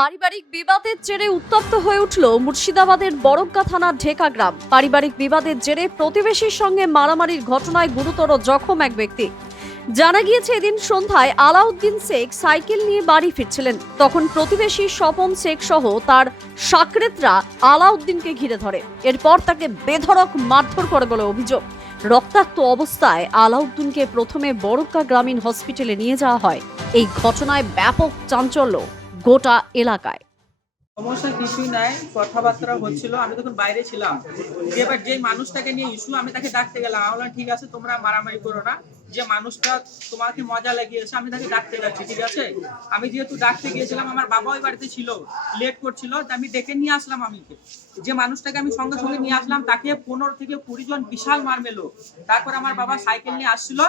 পারিবারিক বিবাদের জেরে উত্তপ্ত হয়ে উঠল মুর্শিদাবাদের বড়গ্গা থানার ঢেকা গ্রাম। পারিবারিক বিবাদের জেরে প্রতিবেশীর সঙ্গে মারামারির ঘটনায় গুরুতর জখম এক ব্যক্তি। জানা গিয়েছে, এদিন সন্ধ্যায় আলাউদ্দিন শেখ সাইকেল নিয়ে বাড়ি ফিরছিলেন। তখন প্রতিবেশী স্বপন শেখ সহ তার সাকরেতরা আলাউদ্দিনকে ঘিরে ধরে। এরপর তাকে বেধড়ক মারধর করে বলে অভিযোগ। রক্তাক্ত অবস্থায় আলাউদ্দিনকে প্রথমে বড়গ্গা গ্রামীণ হসপিটালে নিয়ে যাওয়া হয়। এই ঘটনায় ব্যাপক চাঞ্চল্য গোটা এলাকায়। সমস্যা কিছুই নাই, কথাবার্তা হচ্ছিল। আমি তখন বাইরে ছিলাম। এবার যে মানুষটাকে নিয়ে ইস্যু, আমি তাকে ডাকতে গেলাম। আমি বললাম, ঠিক আছে, তোমরা মারামারি করো না। যে মানুষটা তোমাকে মজা লাগিয়েছে, আমি তাকে ডাকতে যাচ্ছি, ঠিক আছে। আমি যেহেতু ডাকতে গিয়েছিলাম, আমার বাবা ওই বাড়িতে ছিল, লেট করছিল, আমি ডেকে নিয়ে আসলাম। যে মানুষটাকে আমি সঙ্গে সঙ্গে নিয়ে আসলাম, তাকে 15 থেকে 20 জন বিশাল মার মেলো। তারপর আমার বাবা সাইকেল নিয়ে আসছিল,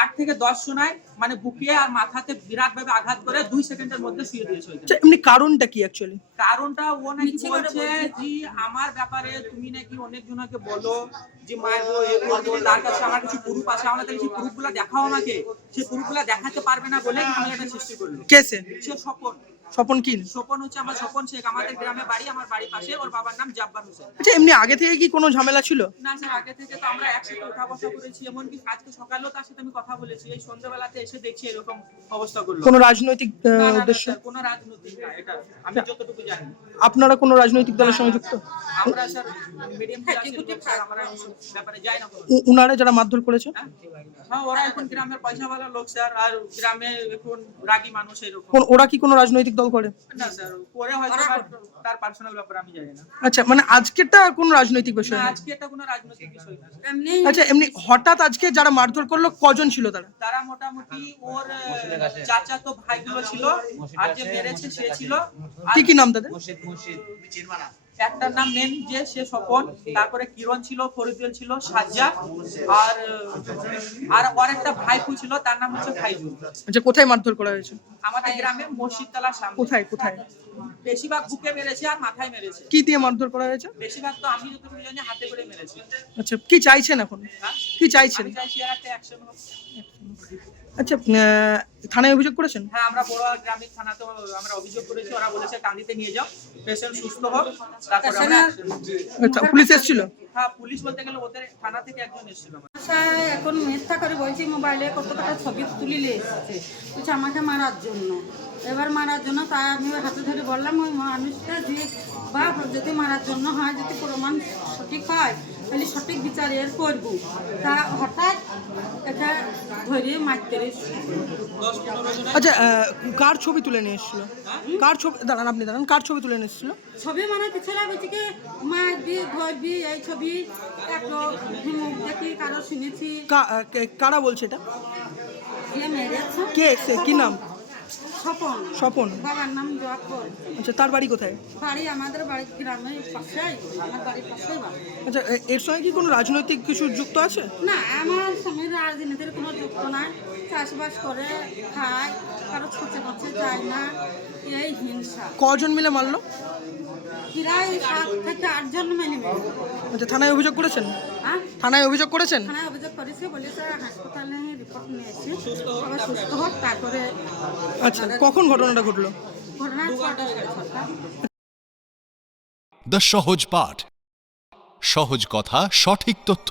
8 থেকে 10 জনায় মানে বুকে আর মাথাতে বিরাট ভাবে আঘাত করে 2 সেকেন্ডের মধ্যে শুয়ে দিয়েছে। এমনি কারণটা কি অ্যাকচুয়ালি? কারণটা ও নাকি বলছে যে আমার ব্যাপারে তুমি নাকি অনেক জনকে বলো যে মারবো, এ করবো, তার কাছে আমার কিছু প্রুফ আছে। আমরা তাহলে সেই প্রুফগুলো দেখাও আমাকে। সেই প্রুফগুলো দেখাতে পারবে না বলে ঝামেলাটা সৃষ্টি করলো। কেসে সে স্বপন। স্বপন কি? স্বপন হচ্ছে আমার স্বপন শেখ, আমাদের গ্রামে বাড়ি, আমার বাড়ির পাশে। ওর বাবার নাম জাব্বার হোসেন। আচ্ছা, এমনি আগে থেকে কি কোনো ঝামেলা ছিল? না স্যার, আগে থেকে তো আমরা একসাথে উঠা বসা করেছি। এমনকি আজকে সকালেও তার সাথে আমি কথা বলেছি। এই সন্ধ্যাবেলাতে এসে দেখছি এরকম অবস্থা করলো। কোনো রাজনৈতিক উদ্দেশ্য? কোনো রাজনৈতিক না, এটা আমি যতটুকু জানি। আপনারা কোনো রাজনৈতিক দলের সঙ্গে যুক্ত? আমরা স্যার মিডিয়াম স্যার, আমরা ব্যাপারে যাই না। উনারা যারা মারধর করেছে? হ্যাঁ, ওরা এখন গ্রামের পয়সাওয়ালা লোক স্যার, আর গ্রামে এখন রাগী মানুষ এরকম। ওরা কি কোনো রাজনৈতিক দল করে? না স্যার, পরে হয়তো তার পার্সোনাল ব্যাপার আমি জানি না। আচ্ছা, মানে আজকেরটা কোনো রাজনৈতিক বিষয় না? আজকে এটা কোনো রাজনৈতিক বিষয় না। আচ্ছা, এমনি হঠাৎ আজকে যারা মারধর করলো কজন ছিল তারা? তারা মোটামুটি ওর চাচাতো ভাইগুলো ছিল, আর যে মেরেছে সে ছিল। কি কি নাম তাদের? একটার নাম মেন যে সে স্বপন, তারপরে কিরণ ছিল, ফরিদুল ছিল, সাজ্জাদ, আর ওর একটা ভাইপু ছিল, তার নাম হচ্ছে ফাইজুল। আচ্ছা, কোথায় মারধর করা হয়েছে? আমাদের গ্রামে মসজিদ তলার সামনে। কোথায় কোথায়? বেশিরভাগ বুকে মেরেছে আর মাথায় মেরেছে। কি দিয়ে মারধর করা হয়েছে? বেশিরভাগ তো আমি যতটুকু জানি হাতে করে মেরেছে। আচ্ছা, কি চাইছেন এখন? কি চাইছেন? আমি চাইছি এর একটা অ্যাকশন হোক। আচ্ছা, থানায় অভিযোগ করেছেন? হ্যাঁ, আমরা বড় গ্রামীণ থানাতে আমরা অভিযোগ করেছি। ওরা বলেছে কান্দিতে নিয়ে যাও, পেশেন্ট সুস্থ হোক, তারপর আমরা আচ্ছা, পুলিশ এসেছিল? হ্যাঁ, পুলিশ বলতে গেলে ওদের থানা থেকে একজন এসেছিল। এখন মিথ্যা করে বলছি, মোবাইলে কত টাকা ছবি তুলিলে এসেছে, বলছে আমাকে মারার জন্য। এবার মারার জন্য তাই আমি হাতে ধরে বললাম ওই মানুষটা যে বা যদি মারার জন্য হয়, যদি প্রমাণ সঠিক হয় তাহলে সঠিক বিচার এর করবো। তা হঠাৎ এটা ধরে মারতে। আচ্ছা, কার ছবি তুলে নিয়ে এসেছিল? কার ছবি? দাঁড়ান, আপনি দাঁড়ান। কার ছবি তুলে নিয়ে এসেছিল? ছবি মানে ছেলে বলছে কি মারবি ধরবি, এই ছবি একটা মুখ দেখি কারো শুনেছি। কারা বলছে এটা? কে কে? কি নাম? স্বপন। স্বপন? বাবার নাম জয়াকর। আচ্ছা, তার বাড়ি কোথায়? বাড়ি আমাদের বাড়ির গ্রামের পাশেই, আমার বাড়ির পাশেই বাড়ি। আচ্ছা, এর সঙ্গে কি কোনো রাজনৈতিক কিছু যুক্ত আছে? না, আমার স্বামীর রাজনীতির কোনো যুক্ত নাই। চাষবাস করে খায়, কারো ছুঁচে পাচ্ছে যায় না, এই হিংসা। কজন মিলে মারলো? প্রায় 7 থেকে 8 জন মিলে। আচ্ছা, থানায় অভিযোগ করেছেন? হ্যাঁ, থানায় অভিযোগ করেছেন? থানায় অভিযোগ করেছে, বলেছে হাসপাতালে রিপোর্ট নিয়েছে, সবাই সুস্থ হোক তারপরে। আচ্ছা, কখন ঘটনাটা ঘটলো? ঘটনা 6টা। দ্য সহজ পাঠ, সহজ কথা, সঠিক তথ্য।